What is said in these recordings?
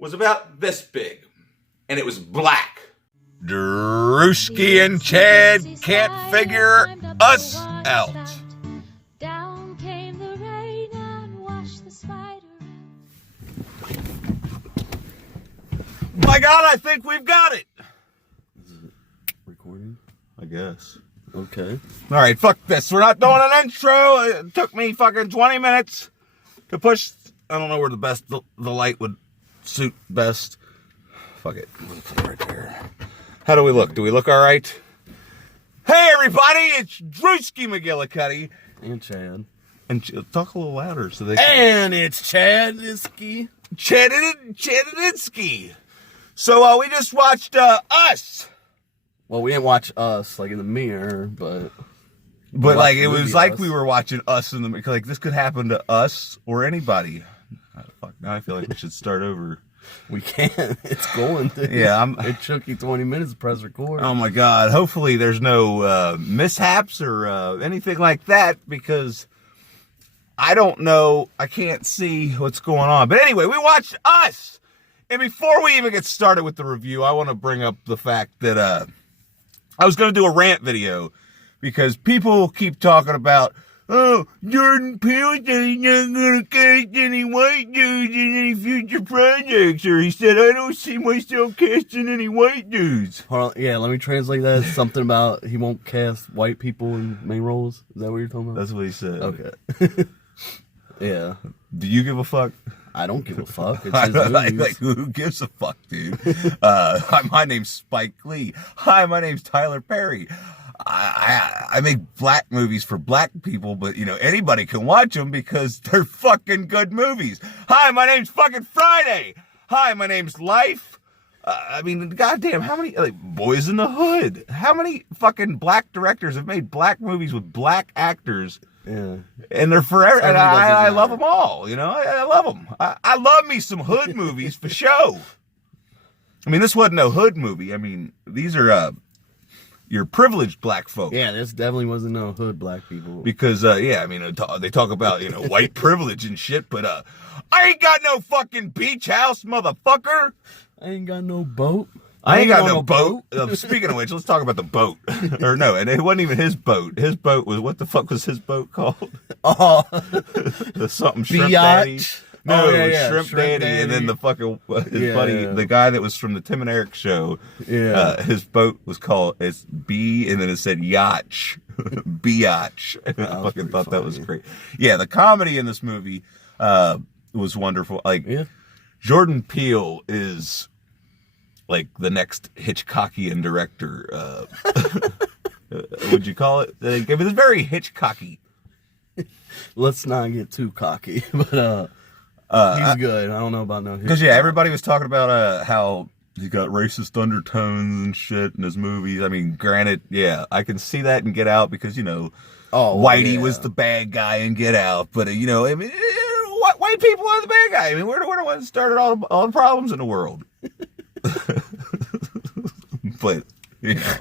was about this big, and it was black. Drewski and Chad can't figure us out. Down came the rain and washed the spider. My God, I think we've got it. Is it recording? I guess. Okay. All right, fuck this. We're not doing an intro. It took me fucking 20 minutes to push. I don't know where the light would suit best. Fuck it. I'm gonna put it right there. How do we look? Do we look all right? Hey, everybody! It's Drewski McGillicuddy. And Chad. And talk a little louder so they can... And it's Chadinsky. Chadininsky. So, we just watched, Us. Well, we didn't watch Us, like, in the mirror, but like, it was like Us. we were watching Us in the... Like, this could happen to us or anybody. Oh, fuck, now I feel like we should start over. We can't. It's going to. Yeah, It took you 20 minutes to press record. Oh my God! Hopefully, there's no mishaps or anything like that because I don't know. I can't see what's going on. But anyway, we watched Us, and before we even get started with the review, I want to bring up the fact that I was going to do a rant video because people keep talking about. Oh, Jordan Peele said he's not going to cast any white dudes in any future projects. Or he said, I don't see myself casting any white dudes. Hold on, yeah, let me translate that as something about he won't cast white people in main roles. Is that what you're talking about? That's what he said. Okay. Yeah. Do you give a fuck? I don't give a fuck. It's his movies. like, who gives a fuck, dude? Hi, my name's Spike Lee. Hi, my name's Tyler Perry. I make black movies for black people, but, you know, anybody can watch them because they're fucking good movies. Hi, my name's fucking Friday. Hi, my name's Life. I mean, goddamn, how many, like, Boys in the Hood? How many fucking black directors have made black movies with black actors? Yeah. And they're forever, and I matter. love them all, you know? I love them. I love me some hood movies for show. I mean, this wasn't no hood movie. I mean, these are, your privileged black folk. Yeah, this definitely wasn't no hood black people. Because, yeah, I mean, they talk about, you know, white privilege and shit, but, I ain't got no fucking beach house, motherfucker. I ain't got no boat. I ain't got on no a boat. Speaking of which, let's talk about the boat. Or no, and it wasn't even his boat. His boat was, what the fuck was his boat called? Oh. Something Shrimp Daddy. Biatch. No, Oh, yeah. Shrimp Daddy, and then the fucking his buddy, the guy that was from the Tim and Eric show. Yeah, his boat was called it's B, and then it said Yacht, Biatch. I fucking thought funny. that was great. Yeah, the comedy in this movie was wonderful. Like Jordan Peele is like the next Hitchcockian director. Would you call it? I mean, it's very Hitchcocky. Let's not get too cocky, but he's good. I don't know about no. Because yeah, everybody was talking about how he got racist undertones and shit in his movies. I mean, granted, yeah, I can see that in Get Out because you know, Whitey was the bad guy in Get Out. But you know, I mean, white people are the bad guy. I mean, we're the ones that started all the problems in the world. But you know.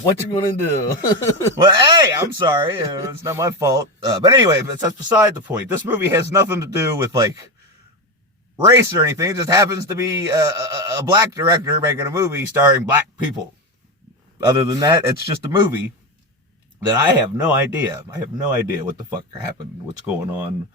What you gonna do? Well, hey, I'm sorry. It's not my fault. But anyway, that's beside the point. This movie has nothing to do with, like, race or anything. It just happens to be a black director making a movie starring black people. Other than that, it's just a movie that I have no idea. I have no idea what the fuck happened, what's going on.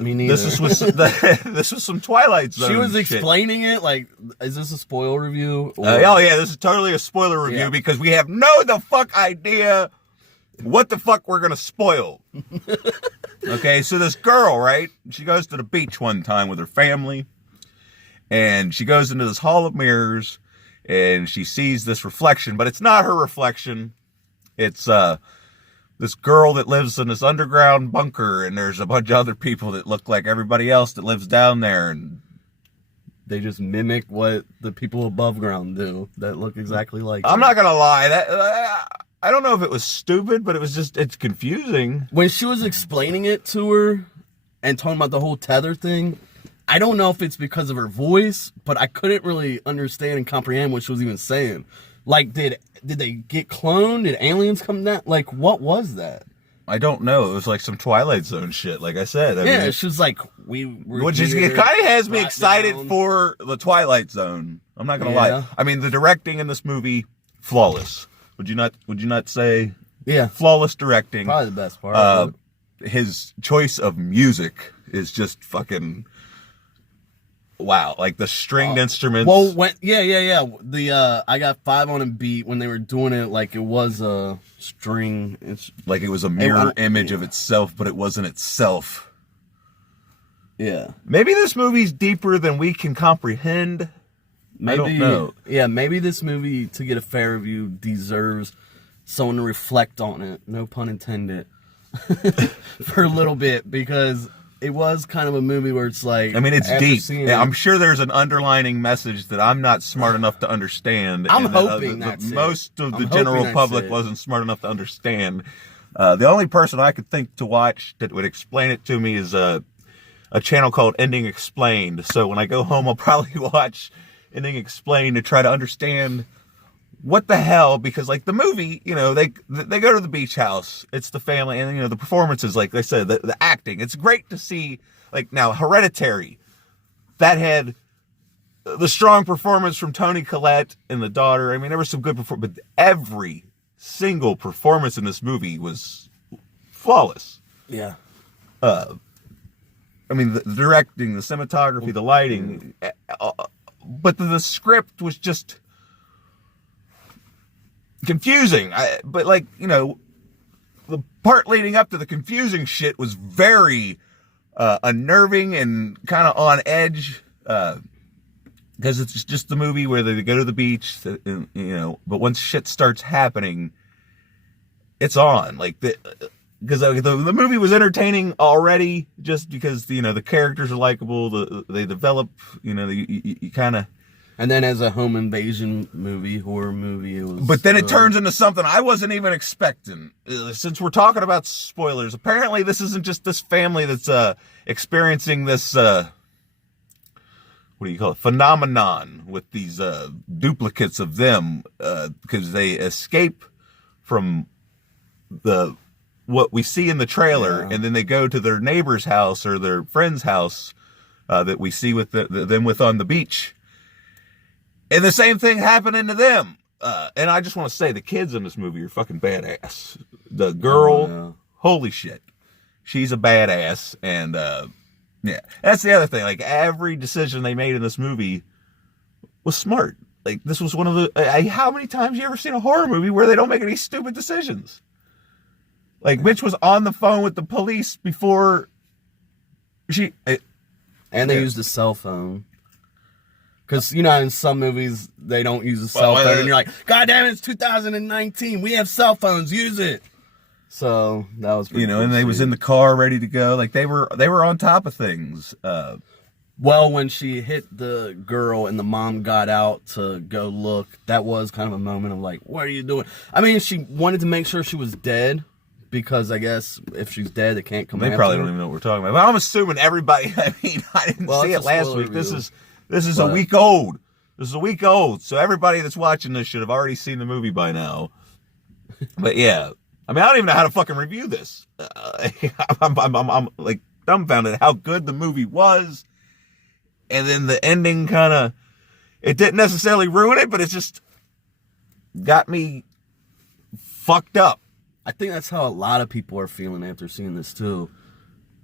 Me neither. This was some Twilight Zone. She was shit. explaining it like, is this a spoil review? Or... Oh yeah, this is totally a spoiler review because we have no the fuck idea what the fuck we're gonna spoil. Okay, so this girl, right? She goes to the beach one time with her family, and she goes into this hall of mirrors, and she sees this reflection, but it's not her reflection. It's this girl that lives in this underground bunker, and there's a bunch of other people that look like everybody else that lives down there, and they just mimic what the people above ground do that look exactly like I'm not gonna lie, that I don't know if it was stupid, but it's confusing. When she was explaining it to her and talking about the whole tether thing, I don't know if it's because of her voice, but I couldn't really understand and comprehend what she was even saying. Like, did they get cloned? Did aliens come down? Like, what was that? I don't know. It was like some Twilight Zone shit. Like I said, I mean, she was like, we were which is here, it kind of has me right excited down. for the Twilight Zone. I'm not gonna Yeah. lie. I mean, the directing in this movie, flawless. Would you not say Yeah, flawless directing? probably the best part. of it. His choice of music is just fucking wow. Like the stringed instruments. Well, yeah. The I got 5 on a beat when they were doing it like it was a string. It's like it was a mirror It- image of itself, but it wasn't itself. yeah. Maybe this movie's deeper than we can comprehend. Maybe, don't know. Yeah, maybe this movie, to get a fair review, deserves someone to reflect on it. No pun intended. For a little bit, because it was kind of a movie where it's like, I mean, it's after deep. seeing Yeah, it- I'm sure there's an underlining message that I'm not smart enough to understand. I'm and that, hoping that's it. most of I'm the hoping general that's public it. wasn't smart enough to understand. The only person I could think to watch that would explain it to me is a channel called Ending Explained. So when I go home, I'll probably watch Ending Explained to try to understand what the hell, because like the movie, you know, they go to the beach house, it's the family, and you know the performances, like I said, the acting, it's great to see. Like now Hereditary, that had the strong performance from Toni Collette and the daughter. I mean, there was some good performance, but every single performance in this movie was flawless. Yeah. I mean, the directing, the cinematography, the lighting, but the script was just confusing. But like, you know, the part leading up to the confusing shit was very unnerving and kind of on edge, because it's just the movie where they go to the beach, you know, but once shit starts happening, it's on. Like because the movie was entertaining already, just because you know the characters are likable, they develop, you know, you kind of. And then as a home invasion movie, horror movie, it was. But then it turns into something I wasn't even expecting. Since we're talking about spoilers, apparently this isn't just this family that's experiencing this what do you call it, phenomenon with these duplicates of them, because they escape from what we see in the trailer, and then they go to their neighbor's house or their friend's house that we see with them with on the beach. And the same thing happening to them. And I just want to say the kids in this movie are fucking badass. The girl, holy shit. She's a badass. And yeah, that's the other thing. Like every decision they made in this movie was smart. Like this was one of the, how many times you ever seen a horror movie where they don't make any stupid decisions? Like Mitch was on the phone with the police before and they used a cell phone. Because, you know, in some movies, they don't use a cell phone. And you're like, God damn it, it's 2019. We have cell phones. Use it. So, that was pretty you know, cool and to they see. was in the car ready to go. Like they were on top of things. Well, when she hit the girl and the mom got out to go look, that was kind of a moment of like, what are you doing? I mean, she wanted to make sure she was dead. Because I guess if she's dead, it can't come They after probably her. don't even know what we're talking about. But I'm assuming everybody, I mean, I didn't Well, see it's it a last spoiler week. This review. is a week old. This is a week old. So everybody that's watching this should have already seen the movie by now. But yeah, I mean, I don't even know how to fucking review this. I'm like dumbfounded how good the movie was. And then the ending kind of, it didn't necessarily ruin it, but it just got me fucked up. I think that's how a lot of people are feeling after seeing this too.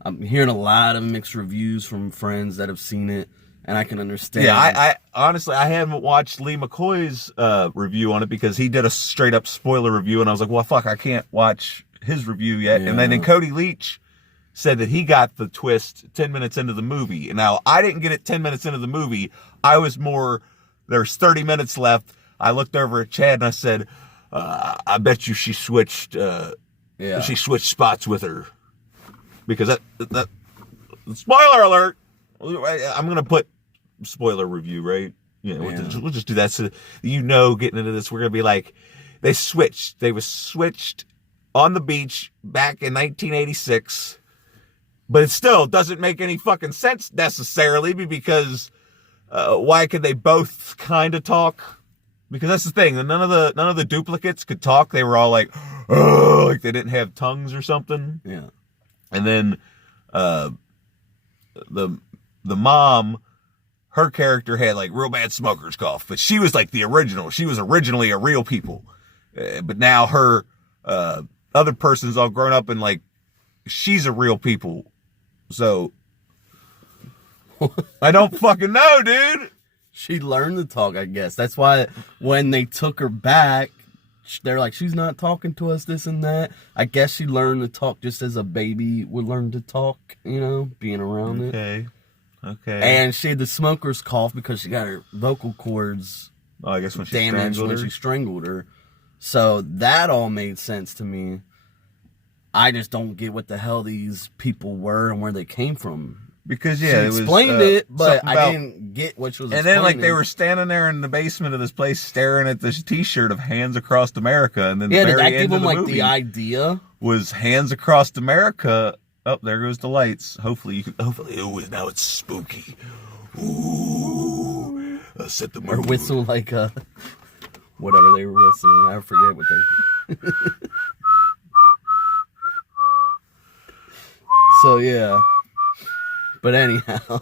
I'm hearing a lot of mixed reviews from friends that have seen it, and I can understand. Yeah, I honestly, I haven't watched Lee McCoy's review on it because he did a straight up spoiler review, and I was like, well, fuck, I can't watch his review yet. And then Cody Leach said that he got the twist 10 minutes into the movie. And now I didn't get it 10 minutes into the movie. I was more, there's 30 minutes left. I looked over at Chad and I said, I bet you she switched spots with her, because that spoiler alert. I'm gonna put spoiler review, right? You know, we'll just do that. So getting into this, we're gonna be like, they switched. They was switched on the beach back in 1986, but it still doesn't make any fucking sense necessarily, because why could they both kind of talk? Because that's the thing. None of the duplicates could talk. They were all like, oh, like they didn't have tongues or something. Yeah. And then the mom, her character had like real bad smoker's cough, but she was like the original. She was originally a real people, but now her other person's all grown up and like she's a real people. So I don't fucking know, dude. She learned to talk, I guess. That's why when they took her back, they're like, she's not talking to us, this and that. I guess she learned to talk just as a baby would learn to talk, you know, being around it. Okay. And she had the smoker's cough because she got her vocal cords Oh, I guess when she damaged strangled when her. she strangled her. So that all made sense to me. I just don't get what the hell these people were and where they came from. Because She yeah, it was explained it, but something I about- didn't get what she was And then like they explaining. were standing there in the basement of this place staring at this T-shirt of Hands Across America, and then Yeah, the did very that end give of them the like movie the idea? was Hands Across America. Oh, there goes the lights. Hopefully you can. Hopefully, oh, now it's spooky. Ooh, set the Or mood. whistle like whatever they were whistling. I forget what they. So yeah, but anyhow,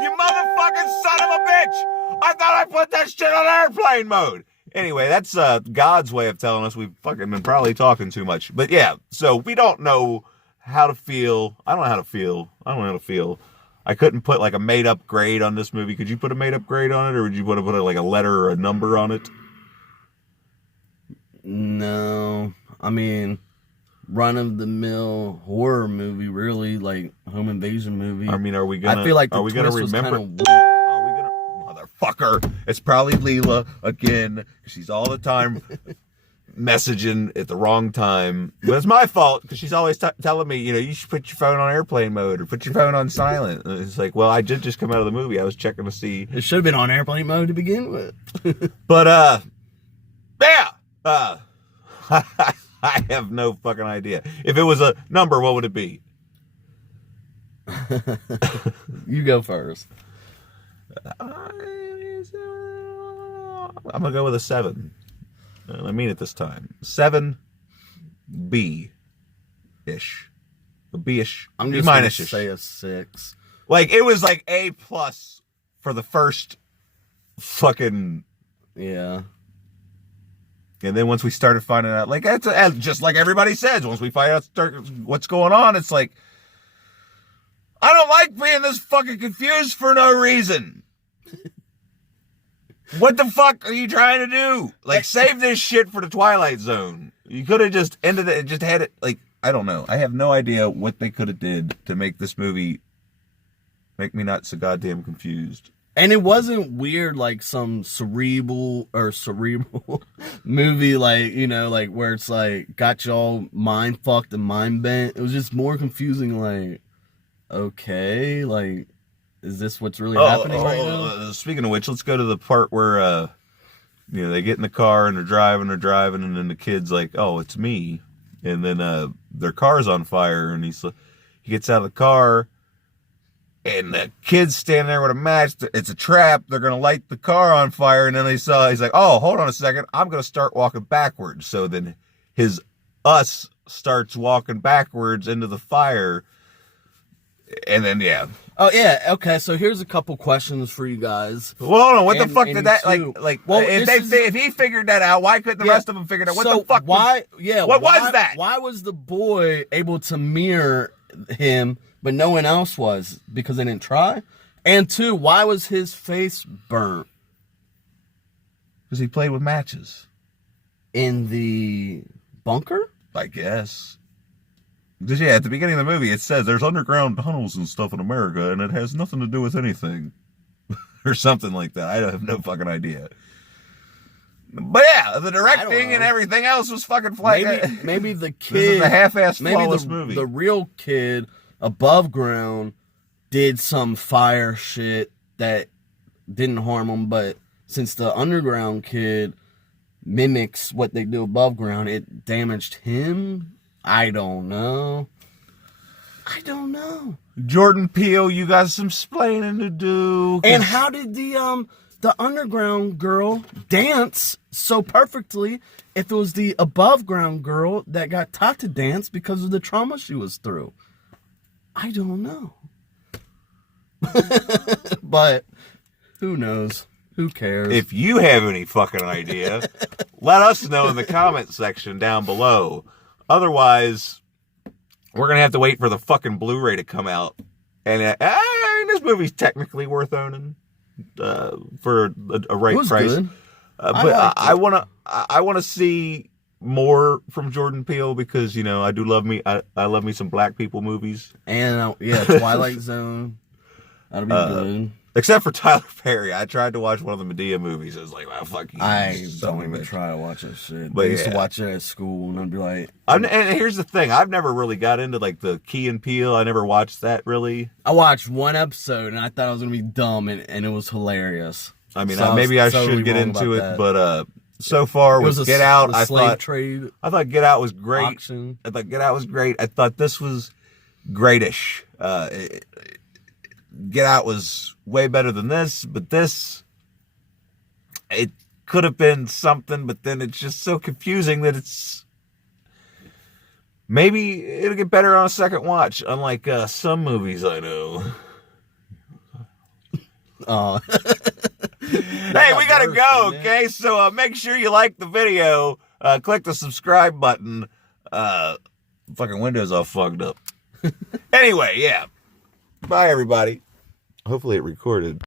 You motherfucking son of a bitch! I thought I put that shit on airplane mode. Anyway, that's God's way of telling us we've fucking been probably talking too much. But yeah, so we don't know how to feel. I don't know how to feel. I don't know how to feel. I couldn't put like a made up grade on this movie. Could you put a made up grade on it, or would you put like a letter or a number on it? no, I mean, run of the mill horror movie, really, like home invasion movie. I mean, are we gonna? I feel like the are we gonna twist was remember? kind of weak. Are we gonna? Motherfucker! It's probably Leela again. She's all the time messaging at the wrong time. But it's my fault because she's always telling me, you know, you should put your phone on airplane mode or put your phone on silent. And it's like, well, I did just come out of the movie. I was checking to see. It should have been on airplane mode to begin with. But yeah. I have no fucking idea. If it was a number, what would it be? You go first. I'm gonna go with a 7. I mean it this time. 7 B ish. A B-ish. I'm B just gonna minus-ish. say a 6. Like it was like A plus for the first fucking. Yeah. And then once we started finding out, like that's just like everybody says, once we find out what's going on, it's like I don't like being this fucking confused for no reason. What the fuck are you trying to do? Like, save this shit for the Twilight Zone. You could have just ended it and just had it, like, I don't know. I have no idea what they could have did to make this movie make me not so goddamn confused. And it wasn't weird like some cerebral movie, like, you know, like where it's like got you all mind fucked and mind bent. It was just more confusing, like, okay, like, is this what's really happening right now? Speaking of which, let's go to the part where, you know, they get in the car and they're driving, and then the kid's like, oh, it's me. And then their car's on fire, and he gets out of the car, and the kid's standing there with a match. It's a trap. They're going to light the car on fire. And then he's like, oh, hold on a second. I'm going to start walking backwards. So then his us starts walking backwards into the fire. And then, yeah. Oh yeah, okay. So here's a couple questions for you guys. Well, hold on. What the And- fuck and did that, two- like, Well, if he figured that out, why couldn't the Yeah. rest of them figure it out? What So the fuck? Why? Yeah. What why, was that? Why was the boy able to mirror him, but no one else was? Because they didn't try. And two, why was his face burnt Because he played with matches, in the bunker? I guess. Because, yeah, at the beginning of the movie, it says there's underground tunnels and stuff in America, and it has nothing to do with anything. Or something like that. I have no fucking idea. But yeah, the directing and know. everything else was fucking flat. Maybe the kid. This is a half-assed, maybe flawless the, movie. The real kid above ground did some fire shit that didn't harm him, but since the underground kid mimics what they do above ground, it damaged him. I don't know. I don't know. Jordan Peele, you got some splaining to do. And how did the underground girl dance so perfectly if it was the above ground girl that got taught to dance because of the trauma she was through? I don't know. But who knows? Who cares? If you have any fucking idea, let us know in the comment section down below. Otherwise, we're going to have to wait for the fucking Blu-ray to come out. And this movie's technically worth owning for a right It was price. good. But I I want to see more from Jordan Peele because, you know, I love me some black people movies. And Twilight Zone. That'll be good. Except for Tyler Perry. I tried to watch one of the Medea movies. I was like, wow, fuck you. I son don't of a even bitch. try to watch that shit. But I used to yeah. watch it at school, and I'd be like, And here's the thing. I've never really got into like the Key and Peele. I never watched that really. I watched one episode, and I thought I was gonna be dumb, and it was hilarious. I mean, So maybe I was totally should get wrong into about it, that. but so far It was with a Get Out, a I slave trade thought Get Out was great. auction. I thought Get Out was great. I thought this was greatish. Get Out was way better than this, but it could have been something, but then it's just so confusing that it's maybe it'll get better on a second watch, unlike some movies I know. Hey, we gotta go, okay? So make sure you like the video, click the subscribe button. Fucking Windows all fucked up. Anyway, yeah. Bye, everybody. Hopefully it recorded.